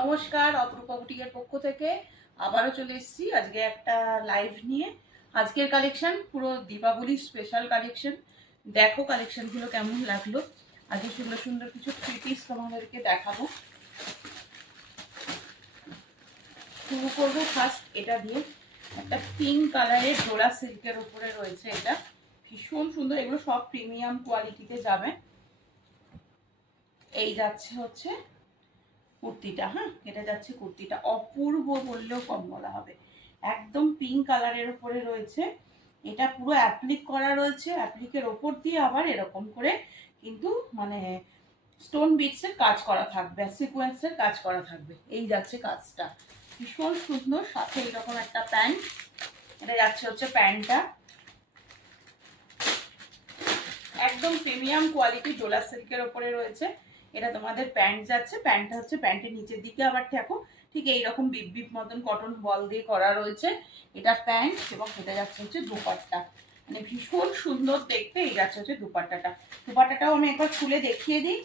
নমস্কার, অপরূপা বুটিকের পক্ষ থেকে আবারও চলে এসেছি আজকে একটা লাইভ নিয়ে। আজকের কালেকশন পুরো দীপাবলি স্পেশাল কালেকশন। দেখো কালেকশনগুলো কেমন লাগলো। আজকে সুন্দর সুন্দর কিছু থ্রি পিস তোমাদেরকে দেখাবো। শুরু করবো ফার্স্ট এটা দিয়ে। একটা পিঙ্ক কালারের ডোরা সিল্কের উপরে রয়েছে, এটা ভীষণ সুন্দর। এগুলো সব প্রিমিয়াম কোয়ালিটিতে যাবে। এই যাচ্ছে হচ্ছে কুর্তিটা, হ্যাঁ এটা যাচ্ছে কুর্তিটা, অপূর্ব বললেও কম বলা হবে। একদম পিঙ্ক কালারের উপরে রয়েছে, এটা পুরো অ্যাপ্লিক করা রয়েছে। অ্যাপ্লিকের ওপর দিয়ে আবার এরকম করে কিন্তু মানে স্টোন বিটসের কাজ করা থাকবে, সিকোয়েন্সের কাজ করা থাকবে। এই যাচ্ছে কাজটা, ভীষণ সুন্দর। সাথে এরকম একটা প্যান্ট, এটা যাচ্ছে হচ্ছে প্যান্টটা, একদম প্রিমিয়াম কোয়ালিটি ডোলা সিল্কের ওপরে রয়েছে। এটা তোমাদের প্যান্ট যাচ্ছে, প্যান্টটা হচ্ছে প্যান্টের নিচের দিকে আবার দেখো ঠিক এইরকম বিপ বিপ মতন কটন বল দিয়ে করা রয়েছে। এটা প্যান্ট এবং এটা যাচ্ছে হচ্ছে দুপাট্টা, মানে ভীষণ সুন্দর দেখতে। এই যাচ্ছে হচ্ছে দুপাট্টাটা। দুপাট্টাটাও আমি একবার খুলে দেখিয়ে দিই,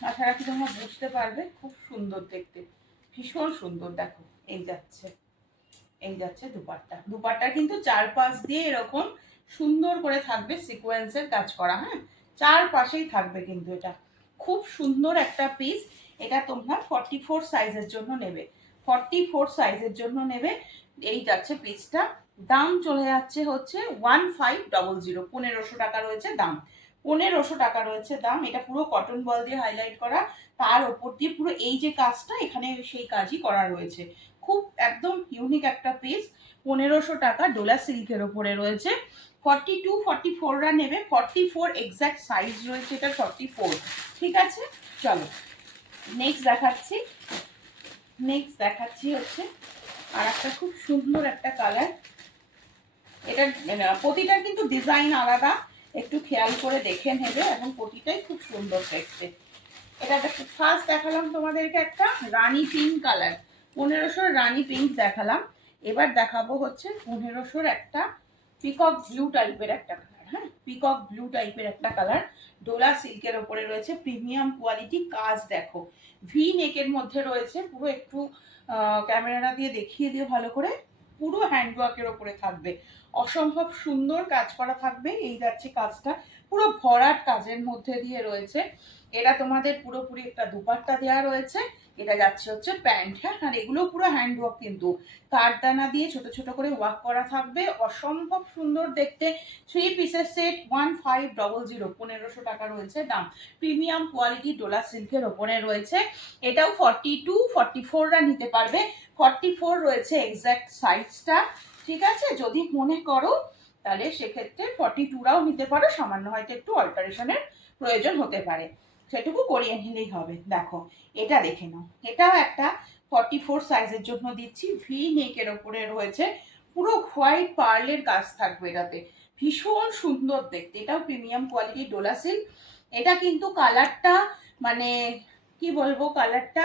তাছাড়া কি তোমরা বুঝতে পারবে। খুব সুন্দর দেখতে, ভীষণ সুন্দর। দেখো এই যাচ্ছে, এই যাচ্ছে দুপাট্টা। দুপাট্টা কিন্তু চারপাশ দিয়ে এরকম সুন্দর করে থাকবে সিকোয়েন্সের কাজ করা, হ্যাঁ চারপাশেই থাকবে কিন্তু। এটা খুব সুন্দর একটা পিস। এটা তোমরা 44 সাইজের জন্য নেবে, 44 সাইজের জন্য নেবে। এই যাচ্ছে পিসটা। দাম চলে যাচ্ছে হচ্ছে 1500, 1500 টাকা রয়েছে দাম। 1500 টাকা রয়েছে দাম। এটা পুরো কটন বল দিয়ে হাইলাইট করা, তার ওপর দিয়ে পুরো এই যে কাজটা, এখানে সেই কাজই করা রয়েছে। খুব একদম ইউনিক একটা পিস। 1500 টাকা ডোলা সিল্কের ওপরে রয়েছে। 42 44রা নেবে, 44 এক্স্যাক্ট সাইজ রয়েছে এটা, 44। ঠিক আছে, চলো নেক্সট দেখাচ্ছি। নেক্সট দেখাচ্ছি হচ্ছে আর একটা খুব সুন্দর একটা কালার। এটা প্রতিটা কিন্তু ডিজাইন আলাদা, একটু খেয়াল করে দেখে নেবে, এবং প্রতিটাই খুব সুন্দর দেখতে। এটা ফার্স্ট দেখালাম তোমাদেরকে একটা রানী পিঙ্ক কালার, 1500 রানী পিঙ্ক দেখালাম। এবার দেখাবো হচ্ছে 1500 একটা পিকক ব্লু টাইপের একটা কালার, হ্যাঁ পিকক ব্লু টাইপের একটা কালার। ডোলা সিল্কের ওপরে রয়েছে, প্রিমিয়াম কোয়ালিটি কাজ দেখো, ভি নেকের মধ্যে রয়েছে পুরো। একটু ক্যামেরা দিয়ে দেখিয়ে দিও ভালো করে। পুরো হ্যান্ডওয়ার্কের ওপরে থাকবে, অসম্ভব সুন্দর কাজ করা থাকবে। এই যাচ্ছে কাজটা, পুরো ভরাট কাজের মধ্যে দিয়ে রয়েছে। এটা তোমাদের পুরোপুরি একটা দুপাট্টা দেওয়া রয়েছে। এটা যাচ্ছে হচ্ছে প্যান্ট, হ্যাঁ আর এগুলো পুরো হ্যান্ডওয়ার্ক কিন্তু, কারদানা দিয়ে ছোট ছোট করে ওয়ার্ক করা থাকবে, অসম্ভব সুন্দর দেখতে। 3 পিসের সেট 1500, 1500 টাকা রয়েছে দাম। প্রিমিয়াম কোয়ালিটি ডোলা সিল্কের ওপরে রয়েছে। এটাও 42 44রা নিতে পারবে। 44 রয়েছে এক্স্যাক্ট সাইজটা। ঠিক আছে, যদি মনে করো তাহলে সেক্ষেত্রে 42রাও নিতে পারো, সামান্য হয়তো একটু অল্টারেশনের প্রয়োজন হতে পারে, সেটুকু করিয়ে নিলেই হবে। দেখো এটা দেখে নাও, এটাও একটা 44 সাইজের জন্য দিচ্ছি। ভি নেকের ওপরে রয়েছে, পুরো হোয়াইট পার্লের কাজ থাকবে এটাতে, ভীষণ সুন্দর দেখতে। এটাও প্রিমিয়াম কোয়ালিটি ডোলা সিল্ক। এটা কিন্তু কালারটা মানে কি বলবো, কালারটা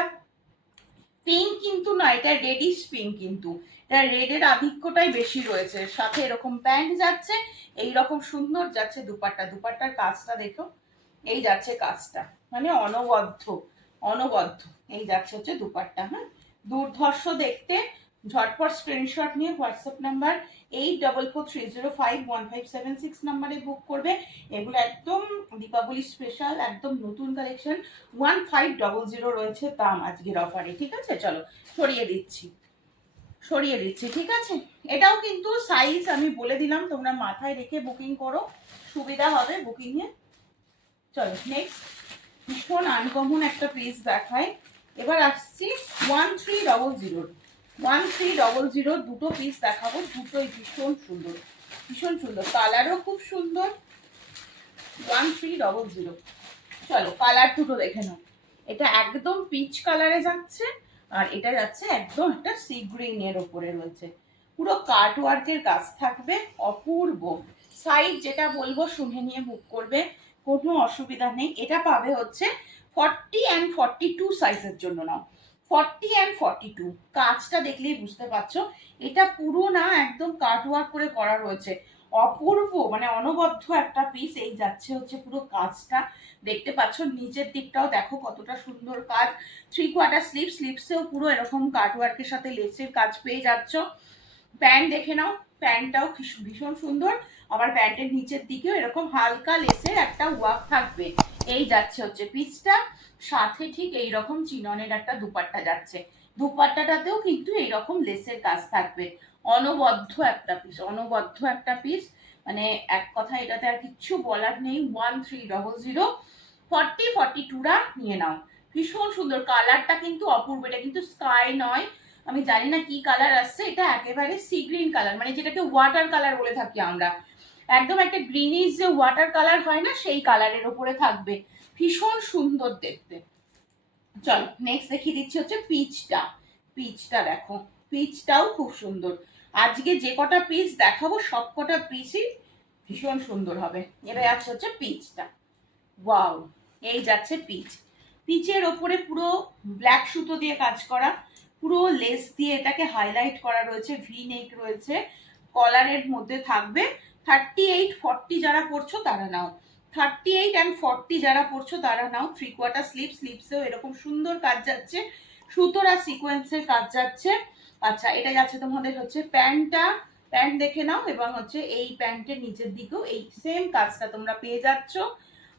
পিঙ্ক কিন্তু না, এটা রেডিশ পিঙ্ক, কিন্তু এটা রেডের আধিক্যটাই বেশি রয়েছে। সাথে এরকম প্যান্ট যাচ্ছে, এই রকম সুন্দর যাচ্ছে দুপাট্টা। দুপাট্টার কাজটা দেখো, এই যাচ্ছে কাজটা, মানে অনবদ্য অনবদ্য। এই যাচ্ছে হচ্ছে দুপাট্টা, হ্যাঁ দুর্ধর্ষ দেখতে। ঝটপট স্ক্রিনশট নিয়ে হোয়াটসঅ্যাপ নাম্বার 8443051576 নাম্বারে বুক করবে। এগুলো একদম দীপাবলি স্পেশাল, একদম নতুন কালেকশন। 1500 রয়েছে দাম আজকের অফারে। ঠিক আছে, চলো সরিয়ে দিচ্ছি, সরিয়ে দিচ্ছি। ঠিক আছে, এটাও কিন্তু সাইজ আমি বলে দিলাম, তোমরা মাথায় রেখে বুকিং করো, সুবিধা হবে বুকিংয়ে। চলো নেক্সট ভীষণ আনকমন একটা পিস দেখাই। এবার আসছি 1300, 1300 দুটো পিস দেখাবো। দুটোই ভীষণ সুন্দর, ভীষণ সুন্দর, কালারও খুব সুন্দর। 1300, চলো কালার দুটো দেখে নাও। এটা একদম পিচ কালারে যাচ্ছে, আর এটা যাচ্ছে একদম একটা সি গ্রিনের ওপরে রয়েছে। পুরো কাট ওয়ার্কের কাজ থাকবে, অপূর্ব। সাইজ যেটা বলবো শুনে নিয়ে বুক করবে, কোনো অসুবিধা নেই। এটা পাবে হচ্ছে 40 and 42 সাইজের জন্য নাও, 40 and 42। কাজটা দেখলেই বুঝতে পারছো, এটা পুরো না একদম কাট ওয়ার্ক করে করা রয়েছে, অপূর্ব মানে অনবদ্য একটা পিস। এই যাচ্ছে হচ্ছে পুরো কাজটা, দেখতে পাচ্ছ নিচের দিকটাও দেখো কতটা সুন্দর কাজ। 3/4 স্লিভ, স্লিভসেও পুরো এরকম কাটওয়ার্কের সাথে লেসের কাজ পেয়ে যাচ্ছ। প্যান্ট দেখে নাও, প্যান্টটাও ভীষণ সুন্দর। আবার প্যান্টের নিচের দিকেও এরকম হালকা লেসের একটা ওয়ার্ক থাকবে। এই যাচ্ছে হচ্ছে পিসটা, সাথে ঠিক এইরকম চিননের একটা দুপাট্টা যাচ্ছে। দুপাট্টাটাতেও কিন্তু এইরকম লেসের কাজ থাকবে। অনবদ্য একটা পিস, অনবদ্য একটা পিস, মানে এক কথা এটাতে আর কিচ্ছু বলার নেই। 1300, 42টা নিয়ে নাও। ভীষণ সুন্দর কালারটা কিন্তু অপূর্ব। এটা কিন্তু স্কাই নয়, আমি জানি না কি কালার আসছে, এটা একেবারে সি গ্রিন কালার, মানে যেটাকে ওয়াটার কালার বলে থাকি আমরা। একদম একটা গ্রিনিশ যে ওয়াটার কালার হয় না, সেই কালারের ওপরে থাকবে। ভীষণ সুন্দর দেখতে। চলো নেক্সট দেখিয়ে দিচ্ছি হচ্ছে পিচটা। পিচটা দেখো, পিচটাও খুব সুন্দর। আজকে যে কটা পিস দেখাবো সব কটা পিসই ভীষণ সুন্দর হবে। এটা যাচ্ছে হচ্ছে পিচটা, ওয়াও। এই যাচ্ছে পিচ, পিচের ওপরে পুরো ব্ল্যাক সুতো দিয়ে কাজ করা, পুরো লেস দিয়ে এটাকে হাইলাইট করা রয়েছে, ভি নেক রয়েছে, কলারের মধ্যে থাকবে। 38, 40 যারা পরছো তারা নাও, 38 and 40 যারা পরছো তারা নাও। 3/4 স্লিভ, স্লিভসেও এরকম সুন্দর কাজ যাচ্ছে, সুতোর আর সিকোয়েন্সের কাজ যাচ্ছে। আচ্ছা এটা যাচ্ছে তোমাদের হচ্ছে প্যান্টটা, প্যান্ট দেখে নাও, এবং হচ্ছে এই প্যান্টের নিচের দিকেও এই সেম কাজটা তোমরা পেয়ে যাচ্ছ।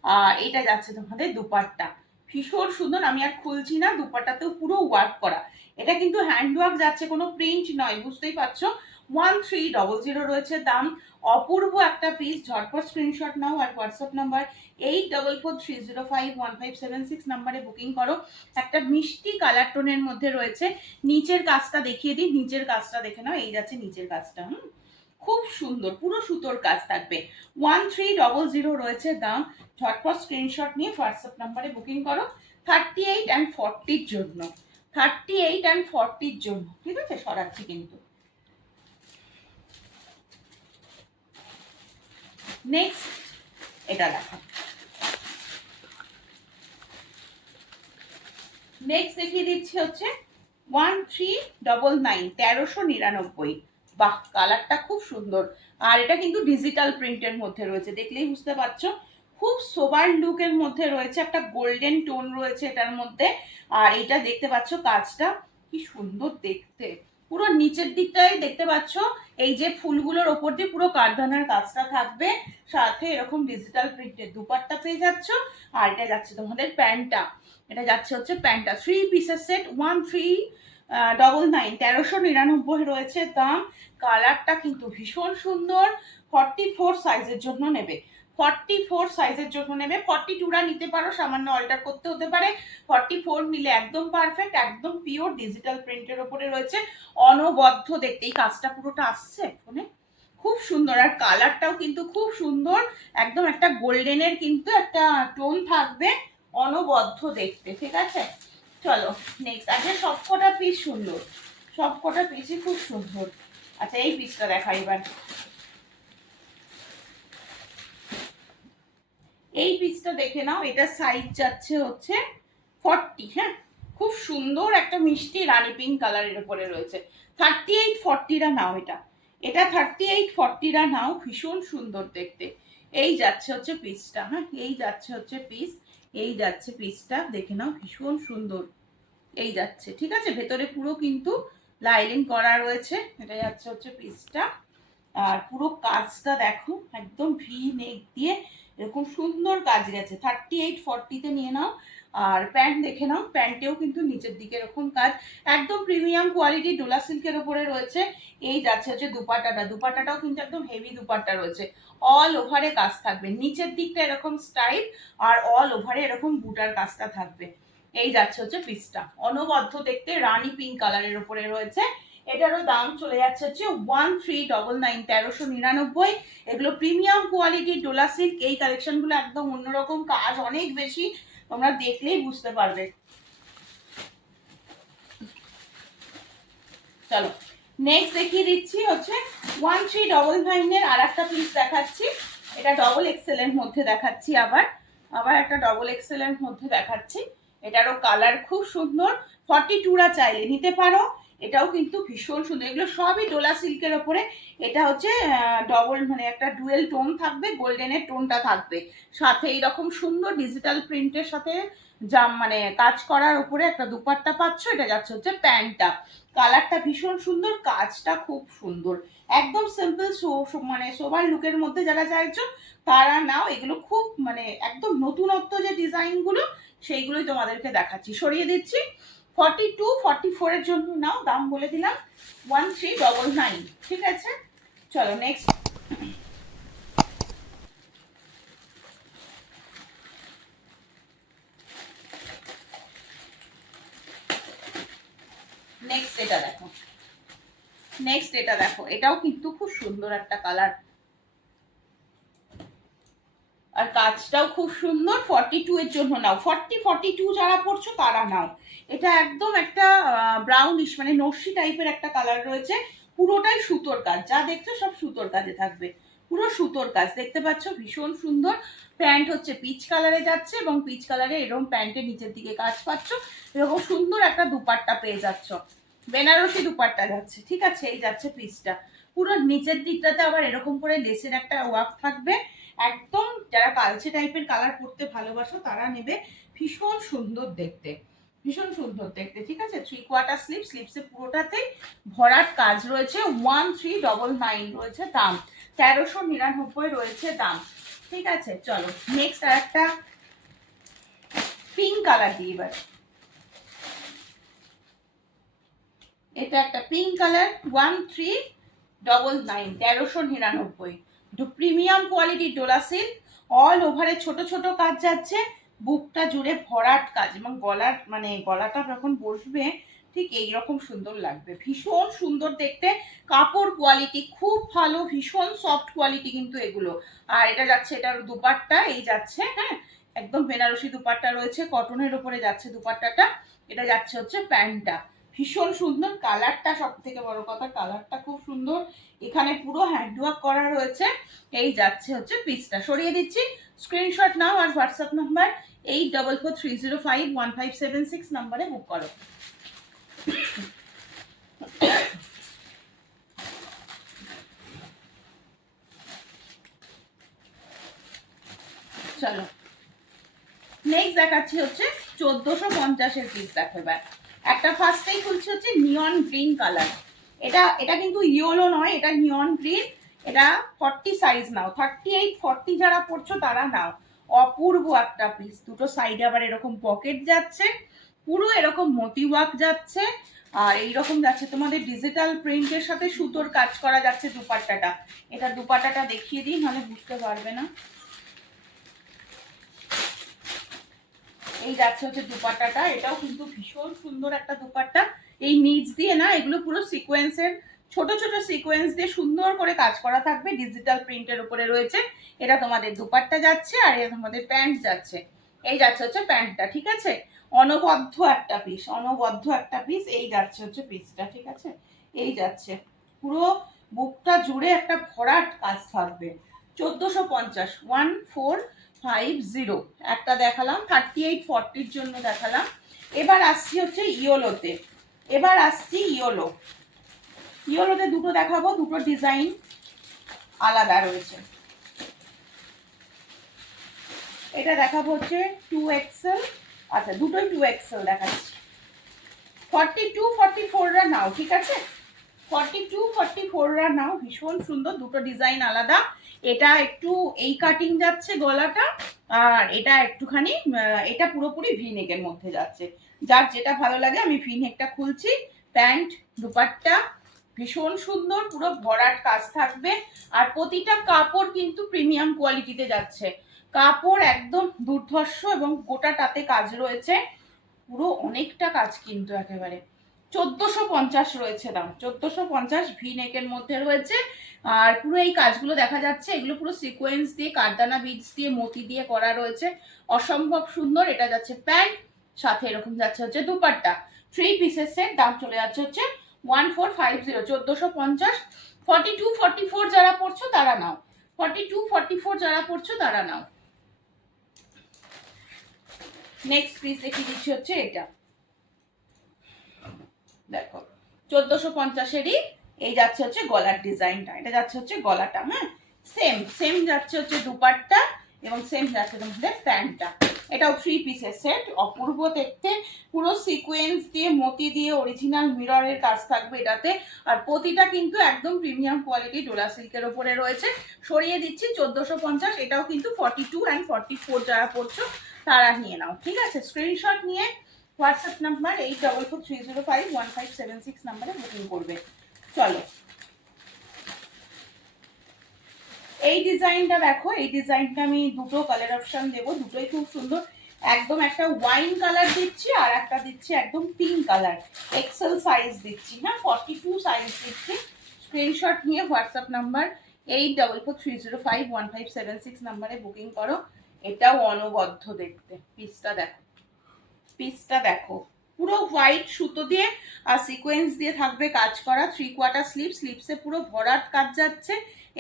আর এটা যাচ্ছে তোমাদের দুপাট্টা, ভীষণ সুন্দর। আমি আর খুলছি না, দুপাট্টাতেও পুরো ওয়ার্ক করা। এটা কিন্তু হ্যান্ড ওয়ার্ক যাচ্ছে, কোনো প্রিন্ট নয়, বুঝতেই পারছো। 1300 রয়েছে দাম। অপূর্ব একটা পিস, ঝটপট স্ক্রিনশট নাও আর হোয়াটসঅ্যাপ নাম্বার 8443051576 নাম্বারে বুকিং করো। একটা মিষ্টি কালার টোনের মধ্যে রয়েছে। নিচের কাজটা দেখিয়ে দিই, নিচের কাজটা দেখে নাও। এই যাচ্ছে নিচের কাজটা, খুব সুন্দর, পুরো সুতোর কাজ থাকবে। 1300 রয়েছে দাম। ঝটপট স্ক্রিনশট নিয়ে হোয়াটসঅ্যাপ নাম্বারে বুকিং করো 38 and 40 জন্য, 38 and 40 জন্য। ঠিক আছে, সরাচ্ছি কিন্তু। নেক্সট এটা দেখো, নেক্সট দেখিয়ে দিচ্ছি হচ্ছে 1399, 1399। বাহ, কালারটা খুব সুন্দর। আর এটা কিন্তু ডিজিটাল প্রিন্টের মধ্যে রয়েছে, দেখলেই বুঝতে পারছো। খুব সোবার লুকের মধ্যে রয়েছে, একটা গোল্ডেন টোন রয়েছে এটার মধ্যে। আর এটা দেখতে পাচ্ছ কাজটা কি সুন্দর দেখতে। পুরো নিচের দিকটাই দেখতে পাচ্ছ এই যে ফুলগুলোর ওপর দিয়ে পুরো কারদানার কাজটা থাকবে, সাথে এরকম ডিজিটাল প্রিন্টের দুপাট্টা পেয়ে যাচ্ছ। আর এটা যাচ্ছে তোমাদের প্যান্টটা, এটা যাচ্ছে হচ্ছে প্যান্টটা। 3 পিসের সেট 1399, 1399 রয়েছে দাম। কালারটা কিন্তু ভীষণ সুন্দর। 44 সাইজের জন্য নেবে, 44 সাইজের জন্য নেবে। 42রা নিতে পারো, সামান্য অল্টার করতে হতে পারে। 44 নিলে একদম পারফেক্ট, একদম পিওর ডিজিটাল প্রিন্টের ওপরে রয়েছে। অনবদ্য দেখতে, এই কাজটা পুরোটা আসছে ফোনে, খুব সুন্দর। আর কালারটাও কিন্তু খুব সুন্দর, একদম একটা গোল্ডেনের কিন্তু একটা টোন থাকবে, অনবদ্য দেখতে। ঠিক আছে, চলো নেক্সট। আজকে সবকটা পিস সুন্দর, সবকটা পিসই খুব সুন্দর। আচ্ছা এই পিসটা দেখা এবার, এই পিসটা দেখে নাও। এটা সাইজ যাচ্ছে হচ্ছে 40। হ্যাঁ, খুব সুন্দর একটা মিষ্টি রানী পিঙ্ক কালারের উপরে রয়েছে। 38, 40রা নাও, এটা এটা 38, 40রা নাও, ভীষণ সুন্দর দেখতে। এই যাচ্ছে হচ্ছে পিসটা, হ্যাঁ এই যাচ্ছে হচ্ছে পিস, এই যাচ্ছে পিসটা দেখে নাও, ভীষণ সুন্দর। এই যাচ্ছে, ঠিক আছে, ভেতরে পুরো কিন্তু লাইলিং করা রয়েছে। এটা যাচ্ছে হচ্ছে পিসটা। আর পুরো কাজটা দেখো, একদম ভি নেক দিয়ে এরকম সুন্দর কাজ গেছে। 38, 40তে নিয়ে নাও। আর প্যান্ট দেখে নাও, প্যান্টেও কিন্তু নিচের দিকে এরকম কাজ, একদম প্রিমিয়াম কোয়ালিটি ডোলা সিল্কের ওপরে রয়েছে। এই যাচ্ছে হচ্ছে দুপাট্টাটা, দুপাট্টাটাও কিন্তু একদম হেভি দুপাট্টা রয়েছে। অল ওভারে কাজ থাকবে, নিচের দিকটা এরকম স্টাইল, আর অল ওভারে এরকম বুটার কাজটা থাকবে। এই যাচ্ছে হচ্ছে পিসটা, অনবদ্য দেখতে রানী পিঙ্ক কালারের উপরে রয়েছে। এটারও দাম চলে যাচ্ছে হচ্ছে 1399, 1399। এগুলো প্রিমিয়াম কোয়ালিটির ডোলা সিল্ক। এই কালেকশনগুলো একদম অন্যরকম, কাজ অনেক বেশি, তোমরা দেখলেই বুঝতে পারবে। চলো নেক্সট দেখিয়ে দিচ্ছি হচ্ছে 1399 এর আর একটা পিস দেখাচ্ছি। এটা ডবল এক্সেল এর মধ্যে দেখাচ্ছি, আবার আবার একটা ডবল এক্সেল এর মধ্যে দেখাচ্ছি। এটারও কালার খুব সুন্দর। 42রা চাইলে নিতে পারো। এটাও কিন্তু ভীষণ সুন্দর, এগুলো সবই ডোলা সিল্কের ওপরে। এটা হচ্ছে ডবল মানে একটা ডুয়েল টোন থাকবে, গোল্ডেনের টোনটা থাকবে, সাথে এইরকম সুন্দর ডিজিটাল প্রিন্টের সাথে মানে কাজ করার উপরে একটা দুপাট্টা পাচ্ছ। এটা যাচ্ছে হচ্ছে প্যান্টটা, কালারটা ভীষণ সুন্দর, কাজটা খুব সুন্দর, একদম সিম্পল মানে সোবার লুকের মধ্যে যারা চাইছো তারা নাও। এগুলো খুব মানে একদম নতুনত্ব যে ডিজাইনগুলো সেইগুলোই তোমাদেরকে দেখাচ্ছি, সরিয়ে দিচ্ছি। 42 44 এর জন্য নাও, দাম বলে দিলাম 1399। ঠিক আছে, চলো নেক্সট। নেক্সট এটা দেখো, নেক্সট এটা দেখো, এটাও কিন্তু খুব সুন্দর একটা কালার, আর কাজটাও খুব সুন্দর। 42 এর জন্য নাও, 42 যারা পড়ছো তারা নাও। এটা একদম একটা ব্রাউনিশ মানে নস্যি টাইপের একটা কালার রয়েছে, পুরোটাই সুতোর কাজ, যা দেখছো সব সুতোর কাজে থাকবে, পুরো সুতোর কাজ দেখতে পাচ্ছ, ভীষণ সুন্দর। প্যান্ট হচ্ছে পিচ কালারে যাচ্ছে, এবং পিচ কালারে এরকম প্যান্টের নিচের দিকে কাজ পাচ্ছ, এরকম সুন্দর একটা দুপাট্টা পেয়ে যাচ্ছ, বেনারসি দুপাট্টা যাচ্ছে। ঠিক আছে, এই যাচ্ছে পিচটা, পুরো নিচের দিকটাতে আবার এরকম করে লেসের একটা ওয়ার্ক থাকবে। একদম যারা কালচে টাইপের কালার পরতে ভালোবাসো তারা নেবে, ভীষণ সুন্দর দেখতে, ভীষণ সুন্দর দেখতে। ঠিক আছে, 3/4 স্লিপ, স্লিপসে পুরোটাতেই ভরাট কাজ রয়েছে। 1399 রয়েছে দাম, 1399 রয়েছে দাম। ঠিক আছে, চলো নেক্সট আর একটা পিঙ্ক কালার দিই এবার। এটা একটা পিঙ্ক কালার, 1399, 1399, প্রিমিয়াম কোয়ালিটির ডোলা সিল্ক, অল ওভারে ছোট ছোট কাজ যাচ্ছে, বুকটা জুড়ে ভরাট কাজ, এবং গলার মানে গলাটা যখন বসবে ঠিক এইরকম সুন্দর লাগবে, ভীষণ সুন্দর দেখতে। কাপড় কোয়ালিটি খুব ভালো, ভীষণ সফট কোয়ালিটি কিন্তু এগুলো। আর এটা যাচ্ছে, এটার দুপাট্টা এই যাচ্ছে, হ্যাঁ একদম বেনারসি দুপাট্টা রয়েছে, কটনের ওপরে যাচ্ছে দুপাট্টাটা। এটা যাচ্ছে হচ্ছে প্যান্টটা, ভীষণ সুন্দর, কালারটা সব থেকে বড় কথা, কালারটা খুব সুন্দর, এখানে পুরো হ্যান্ডওয়ার্ক করা রয়েছে। এই যাচ্ছে হচ্ছে পিসটা, সরিয়ে দিচ্ছি, স্ক্রিনশট নাও আর হোয়াটসঅ্যাপ নাম্বার 8443051576 নাম্বারে বুক করো। চলো নেক্সট দেখাচ্ছি হচ্ছে 1450 পিস। দেখো এবার একটা ফার্স্টেই খুলছে হচ্ছে নিয়ন গ্রিন কালার, এটা কিন্তু ইয়েলো নয়, এটা নিয়ন গ্রিন। এটা 40 সাইজ নাও, 38 40 যারা পড়ছো তারা নাও। অপূর্ব একটা পিস, দুটো সাইডে আবার এরকম পকেট যাচ্ছে, পুরো এরকম মোতি ওয়ার্ক যাচ্ছে, আর এইরকম যাচ্ছে তোমাদের ডিজিটাল প্রিন্টের সাথে সুতোর কাজ করা যাচ্ছে দুপাট্টাটা। এটা দুপাট্টাটা দেখিয়ে দিই, নাহলে বুঝতে পারবে না। এই যাচ্ছে হচ্ছে দুপাট্টাটা, এটাও কিন্তু ভীষণ সুন্দর একটা দুপাট্টা। এই নিচ দিয়ে না, এগুলো পুরো সিকোয়েন্সের ছোট ছোট সিকোয়েন্স দিয়ে সুন্দর করে কাজ করা থাকবে, ডিজিটাল প্রিন্টের উপরে রয়েছে। এটা তোমাদের দুপাট্টা যাচ্ছে, আর এটা তোমাদের প্যান্ট যাচ্ছে। এই যাচ্ছে হচ্ছে প্যান্টটা। ঠিক আছে, অনবদ্য একটা পিস, অনবদ্য একটা পিস। এই যাচ্ছে হচ্ছে পিসটা। ঠিক আছে, এই যাচ্ছে পুরো বুকটা জুড়ে একটা ভরাট কাজ থাকবে। 1450, 1450 একটা দেখালাম, 38 40 জন্য দেখালাম। এবার আসছি হচ্ছে ইয়োলোতে, এবার আসছি ইয়োলো। ইয়োলোতে দুটো দেখাবো, দুটো ডিজাইন আলাদা রয়েছে। এটা দেখাবো হচ্ছে 2XL, আচ্ছা দুটোই 2XL দেখাচ্ছি। 42 44 নাও, ঠিক আছে, 42 44 নাও, ভীষণ সুন্দর, দুটো ডিজাইন আলাদা। এটা একটু এই কাটিং যাচ্ছে গলাটা, আর এটা একটুখানি এটা পুরোপুরি ভি নেকের মধ্যে যাচ্ছে, যার যেটা ভালো লাগে। আমি ভি নেকটা খুলছি, প্যান্ট দুপাট্টা ভীষণ সুন্দর, পুরো ভরাট কাজ থাকবে, আর প্রতিটা কাপড় কিন্তু প্রিমিয়াম কোয়ালিটিতে যাচ্ছে, কাপড় একদম দুর্ধর্ষ, এবং গোটাটাতে কাজ রয়েছে, পুরো অনেকটা কাজ কিন্তু একেবারে। 1450 রয়েছে দাম, 1450 ভি নেকের মধ্যে রয়েছে। আর পুরো এই কাজগুলো দেখা যাচ্ছে, এগুলো পুরো সিকোয়েন্স দিয়ে, কারদানা বিডস দিয়ে, মতি দিয়ে করা রয়েছে, অসম্ভব সুন্দর। এটা যাচ্ছে প্যান্ট, সাথে এরকম যাচ্ছে হচ্ছে দুপাট্টা, 3 পিসের সেট, দাম চলে যাচ্ছে হচ্ছে 1450, 1450। 42 44 যারা পড়ছো তারা নাও, 42 44 যারা পড়ছো তারা নাও। নেক্সট পিস দেখিয়ে দিচ্ছি হচ্ছে এটা, দেখো 1450-এরই এই যাচ্ছে হচ্ছে গলার ডিজাইনটা, এটা যাচ্ছে হচ্ছে গলাটা। হ্যাঁ, সেম সেম যাচ্ছে হচ্ছে দুপাট্টা এবং সেম যাচ্ছে তোমাদের প্যান্টটা। এটাও 3 পিসের সেট, অপূর্ব দেখতে, পুরো সিকোয়েন্স দিয়ে মতি দিয়ে অরিজিনাল মিররের কাজ থাকবে এটাতে। আর প্রতিটা কিন্তু একদম প্রিমিয়াম কোয়ালিটি ডোলা সিল্কের ওপরে রয়েছে। সরিয়ে দিচ্ছি 1450, এটাও কিন্তু 42 অ্যান্ড 44 যারা পড়ছো তারা নিয়ে নাও, ঠিক আছে? স্ক্রিনশট নিয়ে হোয়াটসঅ্যাপ নাম্বার 8443051576 নাম্বারে বুকিং করবে। চলো এই ডিজাইনটা দেখো, এই ডিজাইনটা আমি দুটো কালার অপশন দেবো, দুটোই খুব সুন্দর। একদম একটা ওয়াইন কালার দিচ্ছি আর একটা দিচ্ছি একদম পিঙ্ক কালার, এক্সেল সাইজ দিচ্ছি। হ্যাঁ, 42 সাইজ দিচ্ছি। স্ক্রিনশট নিয়ে হোয়াটসঅ্যাপ নাম্বার 8443051576 নাম্বারে বুকিং করো। এটাও অনবদ্য দেখতে, পিসটা দেখো, পিসটা দেখো, পুরো হোয়াইট সুতো দিয়ে আর সিকোয়েন্স দিয়ে থাকবে কাজ করা। 3/4 স্লিভ, স্লিভসে পুরো ভরাট কাজ যাচ্ছে।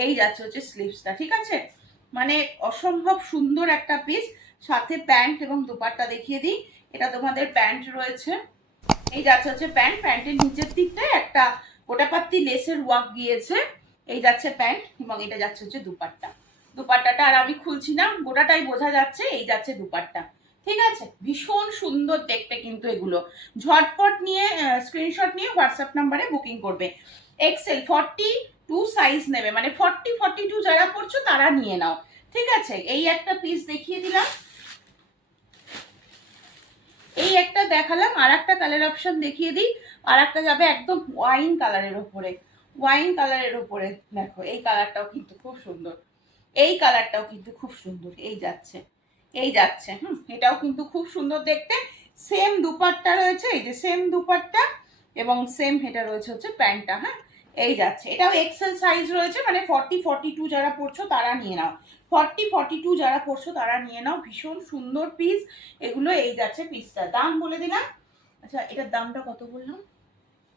এই যাচ্ছে হচ্ছে স্লিভসটা, ঠিক আছে? মানে অসম্ভব সুন্দর একটা পিস। সাথে প্যান্ট এবং দুপাট্টা দেখিয়ে দিই। এটা তোমাদের প্যান্ট রয়েছে, এই যাচ্ছে হচ্ছে প্যান্ট। প্যান্টের নিচের দিকটায় একটা গোটাপাত্তি লেসের ওয়ার্ক গিয়েছে। এই যাচ্ছে প্যান্ট এবং এটা যাচ্ছে হচ্ছে দুপাট্টা। দুপাট্টাটা আর আমি খুলছি না, গোটাটাই বোঝা যাচ্ছে। এই যাচ্ছে দুপাট্টা, ঠিক আছে? ভীষণ সুন্দর দেখতে কিন্তু এগুলো। ঝটপট নিয়ে স্ক্রিনশট নিয়ে হোয়াটসঅ্যাপ নাম্বারে বুকিং করবে। এক্সেল 42 সাইজ নেবে, মানে 42 যারা পড়ছো তারা নিয়ে নাও, ঠিক আছে? এই একটা পিস দেখিয়ে দিলাম, এই একটা দেখালাম। আর একটা কালার অপশন দেখিয়ে দিই। আর একটা যাবে একদম ওয়াইন কালারের ওপরে, ওয়াইন কালারের ওপরে। দেখো এই কালারটাও কিন্তু খুব সুন্দর, এই কালারটাও কিন্তু খুব সুন্দর। এই যাচ্ছে, এই যাচ্ছে, এটাও কিন্তু খুব সুন্দর দেখতে। সেম দুপাট্টা রয়েছে, এই যে সেম দুপাট্টা এবং সেম এটা রয়েছে হচ্ছে প্যান্টটা। হ্যাঁ, এই যাচ্ছে, এটাও এক্সেল সাইজ রয়েছে, মানে 42 যারা পড়ছো তারা নিয়ে নাও। 42 যারা পড়ছো তারা নিয়ে নাও। ভীষণ সুন্দর পিস এগুলো। এই যাচ্ছে পিসটা, দাম বলে দিলাম। আচ্ছা, এটার দামটা কত বললাম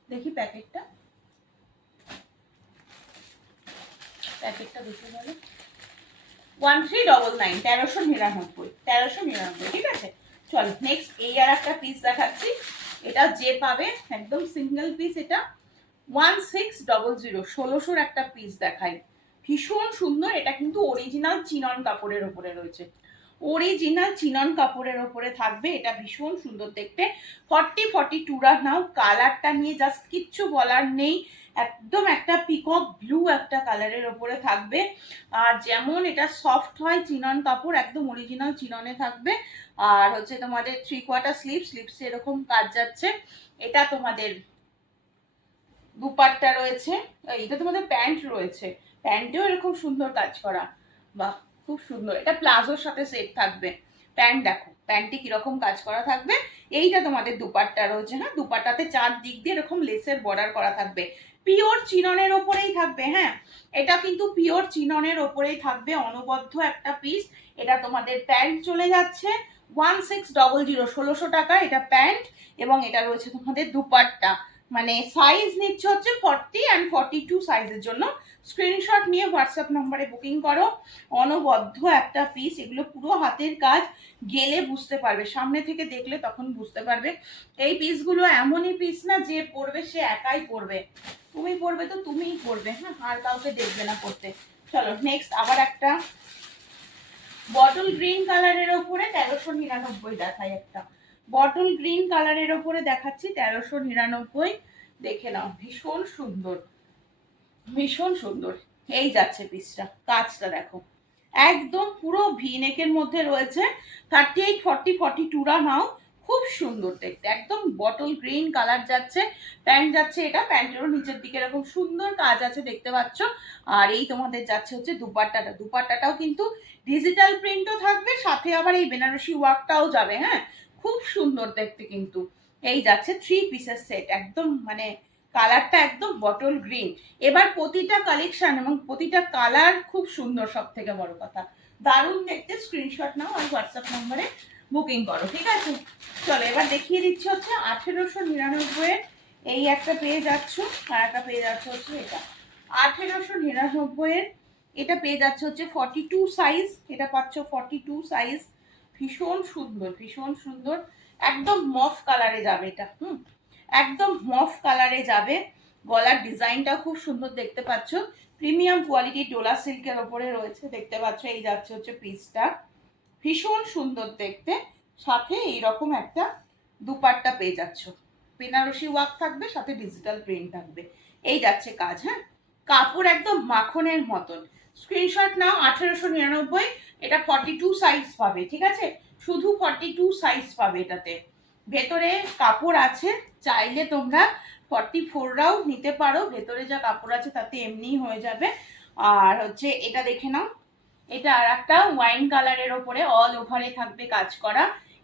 দেখি, প্যাকেটটা প্যাকেটটা দেখে বলো। 1399, 1399, ঠিক আছে? চলো নেক্সট এই আর একটা পিস দেখাচ্ছি। এটা যে পাবে একদম সিঙ্গেল পিস, এটা 1600, 1600 একটা পিস দেখাই। ভীষণ সুন্দর, এটা কিন্তু অরিজিনাল চিনন কাপড়ের ওপরে রয়েছে, অরিজিনাল চিনন কাপড়ের ওপরে থাকবে। এটা ভীষণ সুন্দর দেখতে। 42 নাও। কালারটা নিয়ে জাস্ট কিচ্ছু বলার নেই, একদম একটা পিকক ব্লু একটা কালারের ওপরে থাকবে। আর যেমন এটা সফট হয় চিনন কাপড়, একদম অরিজিনাল চিননে থাকবে। আর হচ্ছে তোমাদের 3/4 স্লিভ, স্লিভসে এরকম কাজ যাচ্ছে। এটা তোমাদের দুপাট্টা রয়েছে, এটা তোমাদের প্যান্ট রয়েছে, প্যান্টেও এরকম সুন্দর কাজ করা। বাহ, খুব সুন্দর। এটা প্লাজোর সাথে সেট থাকবে। প্যান্ট দেখো, প্যান্টে কিরকম কাজ করা থাকবে। এইটা তোমাদের দুপাট্টা রয়েছে। হ্যাঁ, দুপাট্টাতে 4 দিক দিয়ে এরকম লেসের বর্ডার করা থাকবে। পিওর চিননের ওপরেই থাকবে। হ্যাঁ, এটা কিন্তু পিওর চিননের ওপরেই থাকবে, অনবদ্য একটা পিস। এটা তোমাদের প্যান্ট চলে যাচ্ছে 1600, 1600 টাকা এটা প্যান্ট। এবং এটা রয়েছে তোমাদের দুপাট্টা। মানে সাইজ নিচ্ছে হচ্ছে 40 অ্যান্ড 42 সাইজের জন্য। স্ক্রিনশট নিয়ে হোয়াটসঅ্যাপ নম্বরে বুকিং করো। অনবদ্য একটা পিস, এগুলো পুরো হাতের কাজ, গেলে বুঝতে পারবে, সামনে থেকে দেখলে তখন বুঝতে পারবে। এই পিসগুলো এমনই পিস না যে পরবে সে একাই পরবে, তুমি পরবে তো তুমিই পরবে। হ্যাঁ, আর কাউকে দেখবে না পরতে। চলো নেক্সট আবার একটা বটল গ্রিন কালারের ওপরে 1399 দেখাই। একটা বটল গ্রিন কালারের ওপরে দেখাচ্ছি 1399, দেখে নাও। ভীষণ সুন্দর, ভীষণ সুন্দর। এই যাচ্ছে পিসটা, কাজটা দেখো, একদম পুরো ভি নেকের মধ্যে রয়েছে। 38, 40, 42 নাও। খুব সুন্দর দেখতে, একদম বটল গ্রিন কালার যাচ্ছে। প্যান্ট যাচ্ছে, এটা প্যান্টেরও নিচের দিকে এরকম সুন্দর কাজ আছে, দেখতে পাচ্ছ। আর এই তোমাদের যাচ্ছে হচ্ছে দুপাট্টাটা, দুপাট্টাটাও কিন্তু ডিজিটাল প্রিন্টও থাকবে, সাথে আবার এই বেনারসি ওয়ার্কটাও যাবে। হ্যাঁ, খুব সুন্দর দেখতে কিন্তু। এই যাচ্ছে 3 পিসের সেট, একদম মানে কালারটা একদম বটল গ্রিন। এবার প্রতিটা কালেকশন এবং প্রতিটা কালার খুব সুন্দর, সব থেকে বড় কথা দারুণ দেখতে। স্ক্রিনশট নাও আর হোয়াটসঅ্যাপ নম্বরে বুকিং করো, ঠিক আছে? চলো এবার দেখিয়ে দিচ্ছি হচ্ছে 1899 এই একটা পেয়ে যাচ্ছ। আর একটা পেয়ে যাচ্ছে হচ্ছে এটা 1899 এটা পেয়ে যাচ্ছে হচ্ছে 42 সাইজ, এটা পাচ্ছ 42 সাইজ। ভীষণ সুন্দর, ভীষণ সুন্দর, একদম মফ কালারে যাবে এটা। একদম মফ কালারে যাবে। গলার ডিজাইনটা খুব সুন্দর দেখতে পাচ্ছ, প্রিমিয়াম কোয়ালিটির ডোলা সিল্কের ওপরে রয়েছে, দেখতে পাচ্ছ। এই যাচ্ছে হচ্ছে পিসটা, ভীষণ সুন্দর দেখতে। সাথে এইরকম একটা দুপাট্টা পেয়ে যাচ্ছ, বেনারসি ওয়ার্ক থাকবে, সাথে ডিজিটাল প্রিন্ট থাকবে। এই যাচ্ছে কাজ। হ্যাঁ, কাপড় একদম মাখনের মতন। স্ক্রিনশট নাও। 1899, এটা 42 সাইজ পাবে, ঠিক আছে? শুধু 42 সাইজ পাবে এটাতে। ভেতরে কাপড় আছে, চাইলে তোমরা 44রাও নিতে পারো, ভেতরে যা কাপড় আছে তাতে এমনিই হয়ে যাবে। আর হচ্ছে এটা দেখে নাও, এটা আর একটা ওয়াইন কালারের ওপরে অল ওভারে থাকবে কাজ করা,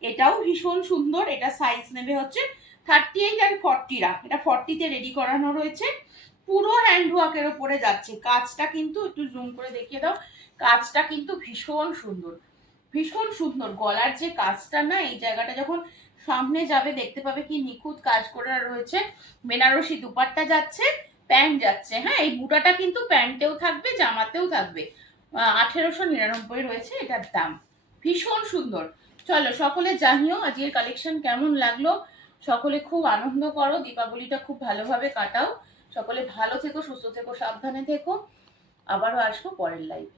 এটাও ভীষণ সুন্দর। এটা সাইজ নেবে হচ্ছে 38 অ্যান্ড 40রা, এটা 40তে রেডি করানো রয়েছে। পুরো হ্যান্ড ওয়ার্কের ওপরে যাচ্ছে, কাজটা কিন্তু একটু জুম করে দেখিয়ে দাও, কাজটা কিন্তু ভীষণ সুন্দর, ভীষণ সুন্দর। গলার যে কাজটা না, এই জায়গাটা যখন সামনে যাবে দেখতে পাবে কি নিখুঁত কাজ করা রয়েছে। বেনারসি দুপাট্টা যাচ্ছে, প্যান্ট যাচ্ছে। হ্যাঁ, এই বুটাটা কিন্তু প্যান্টেও থাকবে, জামাতেও থাকবে। 1899 রয়েছে এটার দাম, ভীষণ সুন্দর। চলো সকলে জানিও আজকের কালেকশন কেমন লাগলো। সকলে খুব আনন্দ করো, দীপাবলিটা খুব ভালোভাবে কাটাও। সকলে ভালো থেকো, সুস্থ থেকো, সাবধানে থেকো। আবারও আসবো পরের লাইভ।